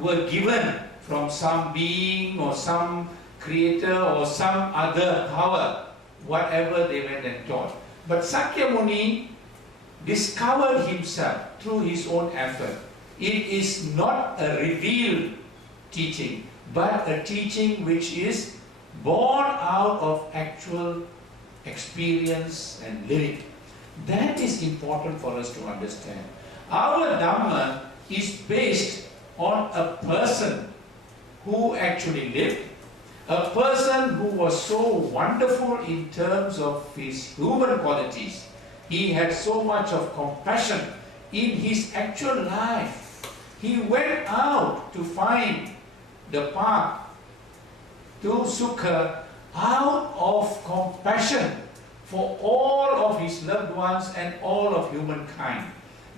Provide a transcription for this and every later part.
were given from some being or some creator or some other power, whatever they went and taught. But Sakyamuni discovered himself through his own effort. It is not a revealed teaching, but a teaching which is born out of actual experience and living. That is important for us to understand. Our Dhamma is based on a person who actually lived, a person who was so wonderful in terms of his human qualities. He had so much of compassion in his actual life. He went out to find the path to Sukha out of compassion for all of his loved ones and all of humankind.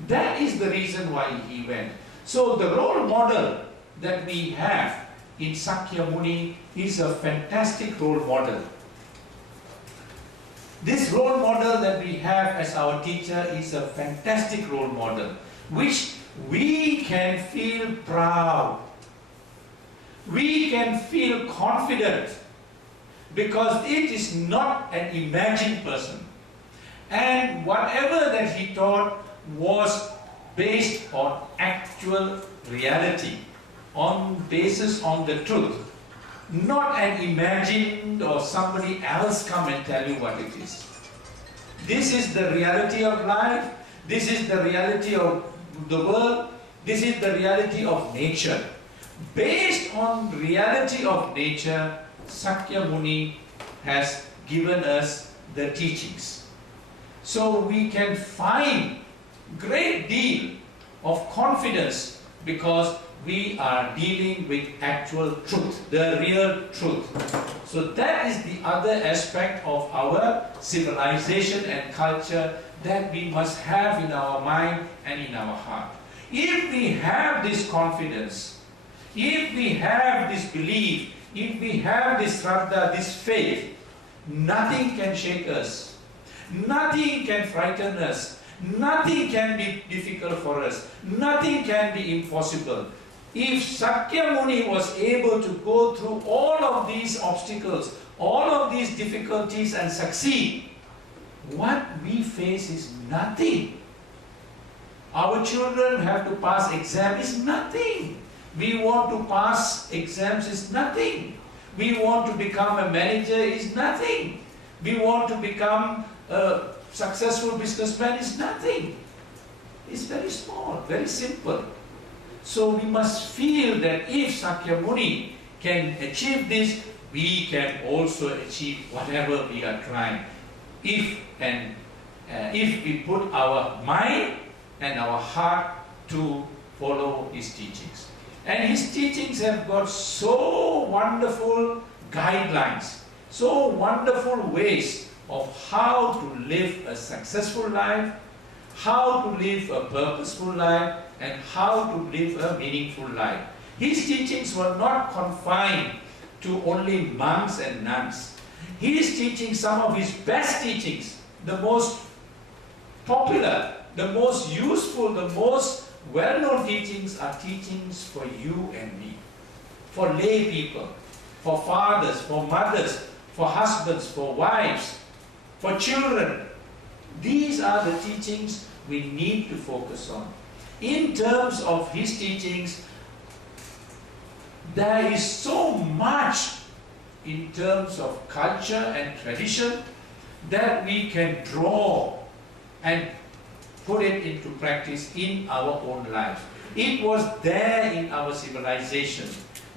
That is the reason why he went. So the role model that we have in Sakyamuni is a fantastic role model. This role model that we have as our teacher is a fantastic role model, which we can feel proud. We can feel confident because it is not an imagined person. And whatever that he taught was based on actual reality, basis on the truth, not an imagined or somebody else come and tell you what it is. This is the reality of life, this is the reality of the world, this is the reality of nature. Based on reality of nature, Sakyamuni has given us the teachings. So we can find great deal of confidence because we are dealing with actual truth, the real truth. So that is the other aspect of our civilization and culture that we must have in our mind and in our heart. If we have this confidence, if we have this belief, if we have this Shraddha, this faith, nothing can shake us. Nothing can frighten us. Nothing can be difficult for us. Nothing can be impossible. If Sakyamuni was able to go through all of these obstacles, all of these difficulties and succeed, what we face is nothing. Our children have to pass exam is nothing. We want to pass exams is nothing. We want to become a manager is nothing. We want to become a successful businessman is nothing. It's very small, very simple. So we must feel that if Sakyamuni can achieve this, we can also achieve whatever we are trying. If we put our mind and our heart to follow his teachings. And his teachings have got so wonderful guidelines, so wonderful ways of how to live a successful life, how to live a purposeful life, and how to live a meaningful life. His teachings were not confined to only monks and nuns. He is teaching some of his best teachings, the most popular, the most useful, the most well-known teachings are teachings for you and me, for lay people, for fathers, for mothers, for husbands, for wives, for children. These are the teachings we need to focus on. In terms of his teachings, there is so much in terms of culture and tradition that we can draw and put it into practice in our own life. It was there in our civilization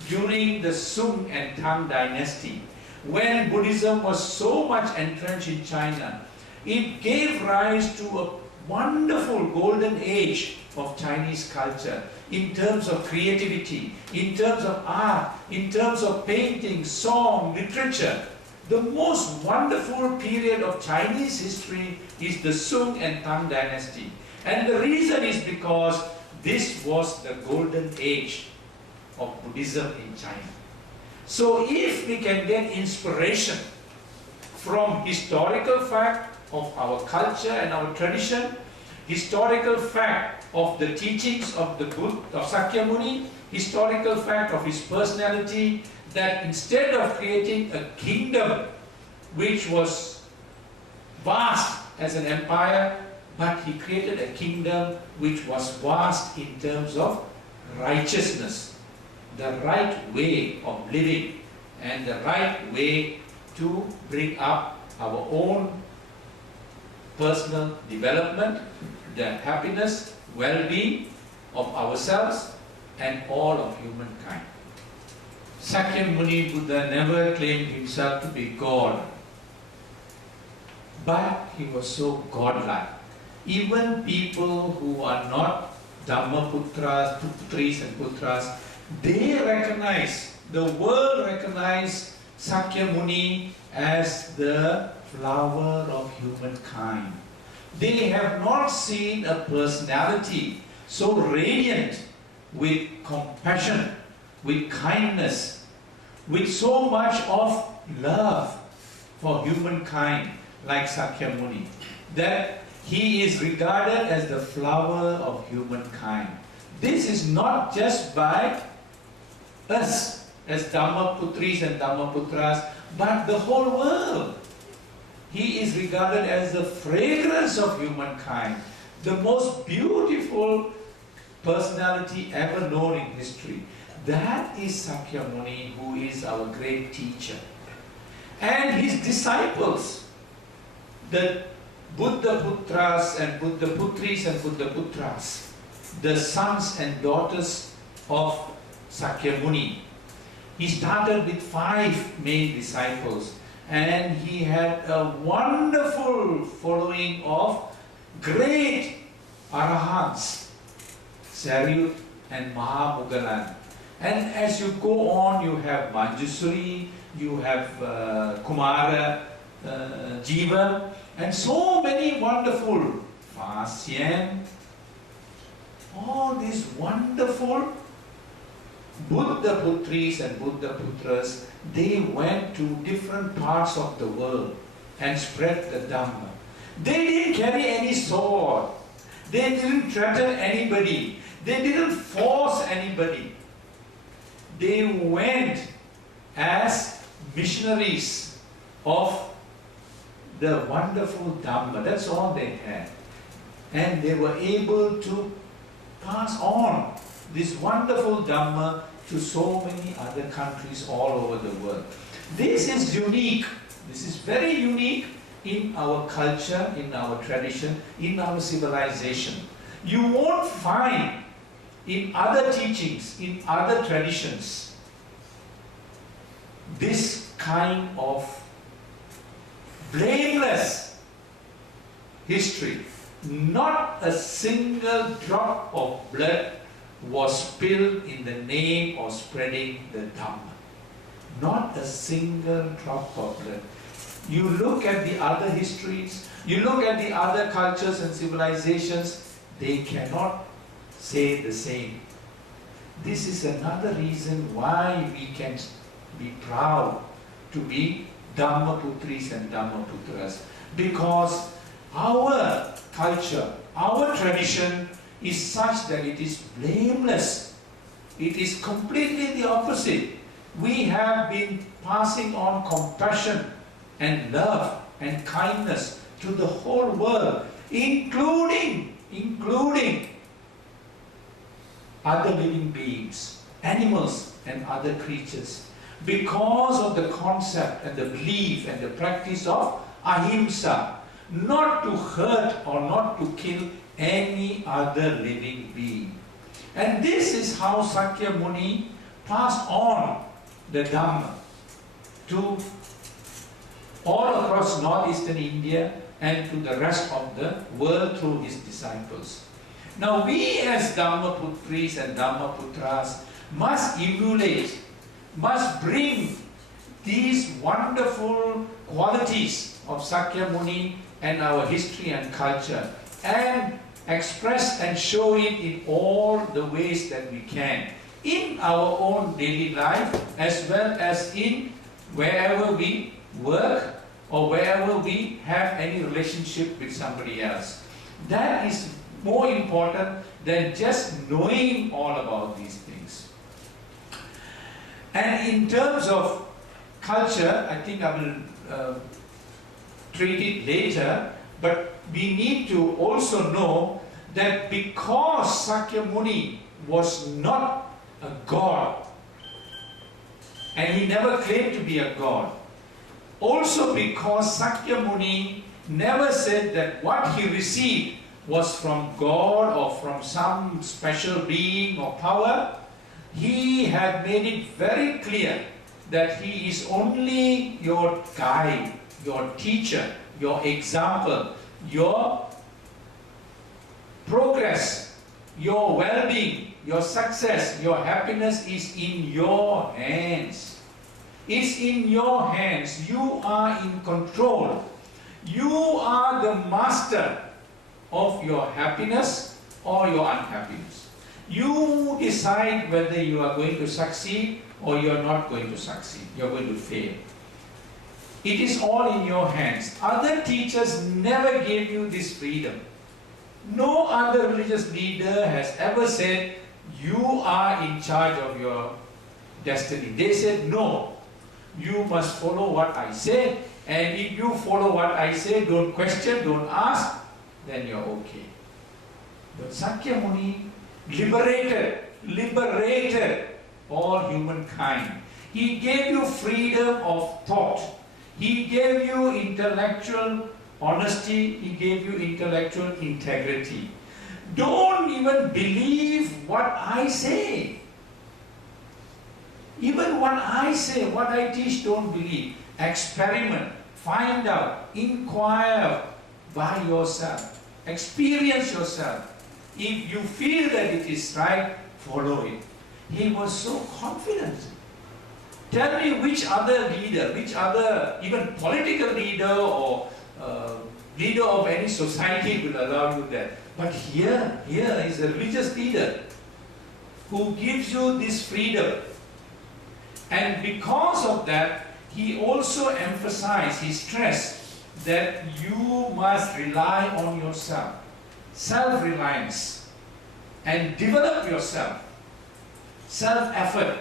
during the Sung and Tang dynasty, when Buddhism was so much entrenched in China. It gave rise to a wonderful golden age of Chinese culture in terms of creativity, in terms of art, in terms of painting, song, literature. The most wonderful period of Chinese history is the Sung and Tang dynasty. And the reason is because this was the golden age of Buddhism in China. So if we can get inspiration from historical fact of our culture and our tradition, historical fact of the teachings of the Buddha, of Sakyamuni, historical fact of his personality, that instead of creating a kingdom which was vast as an empire, but he created a kingdom which was vast in terms of righteousness, the right way of living and the right way to bring up our own personal development, the happiness, well-being of ourselves and all of humankind. Sakyamuni Buddha never claimed himself to be God, but he was so godlike. Even people who are not Dhammaputras, Putris and Putras, they recognize, the world recognize Sakyamuni as the flower of humankind. They have not seen a personality so radiant with compassion, with kindness, with so much of love for humankind like Sakyamuni, that he is regarded as the flower of humankind. This is not just by us as Dhammaputris and Dhammaputras, but the whole world. He is regarded as the fragrance of humankind, the most beautiful personality ever known in history. That is Sakyamuni, who is our great teacher. And his disciples, the Buddha Putras and Buddha Putris and Buddha Putras, the sons and daughters of Sakyamuni. He started with 5 main disciples, and he had a wonderful following of great Arahants, Sarut and Mahamugalan. And as you go on, you have Manjusri, you have Kumara, Jiva, and so many wonderful Fasyan, all these wonderful Buddha Putris and Buddha Putras. They went to different parts of the world and spread the Dhamma. They didn't carry any sword. They didn't threaten anybody. They didn't force anybody. They went as missionaries of the wonderful Dhamma. That's all they had. And they were able to pass on this wonderful Dhamma to so many other countries all over the world. This is unique. This is very unique in our culture, in our tradition, in our civilization. You won't find in other teachings, in other traditions, this kind of blameless history. Not a single drop of blood was spilled in the name of spreading the Dhamma. Not a single drop of blood. You look at the other histories, you look at the other cultures and civilizations, they cannot say the same. This is another reason why we can be proud to be Dhammaputris and Dhammaputras, because our culture, our tradition is such that it is blameless. It is completely the opposite. We have been passing on compassion and love and kindness to the whole world, including other living beings, animals and other creatures, because of the concept and the belief and the practice of ahimsa, not to hurt or not to kill any other living being. And this is how Sakyamuni passed on the Dhamma to all across northeastern India and to the rest of the world through his disciples. Now we as Dhammaputris and Dhammaputras must emulate, must bring these wonderful qualities of Sakyamuni and our history and culture and express and show it in all the ways that we can, in our own daily life as well as in wherever we work or wherever we have any relationship with somebody else. That is more important than just knowing all about these things. And in terms of culture, I think I will treat it later, but we need to also know that because Sakyamuni was not a god, and he never claimed to be a god, also because Sakyamuni never said that what he received was from God or from some special being or power, he had made it very clear that he is only your guide, your teacher, your example, your progress, your well-being, your success, your happiness is in your hands. It's in your hands. You are in control. You are the master of your happiness or your unhappiness. You decide whether you are going to succeed or you are not going to succeed. You are going to fail. It is all in your hands. Other teachers never gave you this freedom. No other religious leader has ever said, you are in charge of your destiny. They said, no, you must follow what I say, and if you follow what I say, don't question, don't ask, then you're okay. But Sakyamuni liberated all humankind. He gave you freedom of thought. He gave you intellectual honesty. He gave you intellectual integrity. Don't even believe what I say. Even what I say, what I teach, don't believe. Experiment, find out, inquire by yourself. Experience yourself. If you feel that it is right, follow it. He was so confident. Tell me which other leader, which other even political leader or leader of any society will allow you that. But here is a religious leader who gives you this freedom. And because of that, he also emphasized, he stressed that you must rely on yourself. Self-reliance. And develop yourself. Self-effort.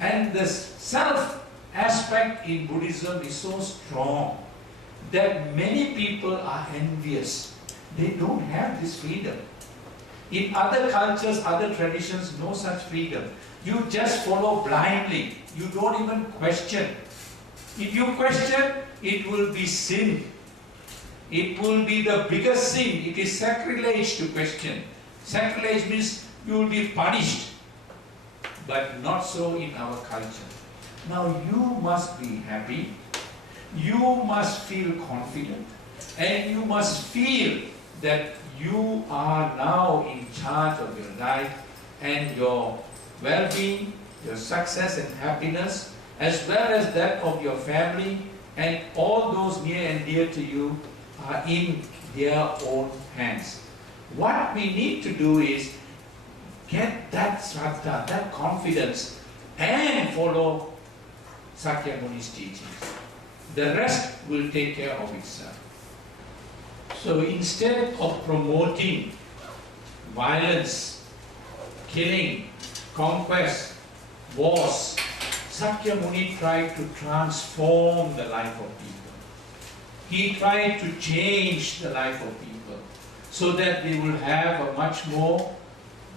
And the self aspect in Buddhism is so strong that many people are envious. They don't have this freedom. In other cultures, other traditions, no such freedom. You just follow blindly. You don't even question. If you question, it will be sin. It will be the biggest sin. It is sacrilege to question. Sacrilege means you will be punished. But not so in our culture. Now you must be happy. You must feel confident. And you must feel that you are now in charge of your life and your well-being, your success and happiness, as well as that of your family, and all those near and dear to you are in their own hands. What we need to do is get that shraddha, that confidence, and follow Sakyamuni's teachings. The rest will take care of itself. So instead of promoting violence, killing, conquest, wars, Sakyamuni tried to transform the life of people. He tried to change the life of people so that they will have a much more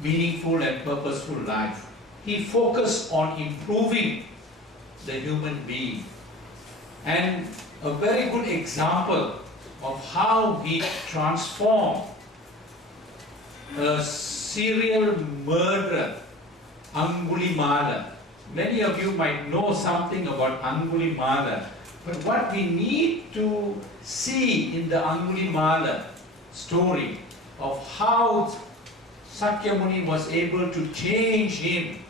meaningful and purposeful life. He focused on improving the human being. And a very good example of how he transformed a serial murderer, Angulimala. Many of you might know something about Angulimala, but what we need to see in the Angulimala story of how Sakyamuni was able to change him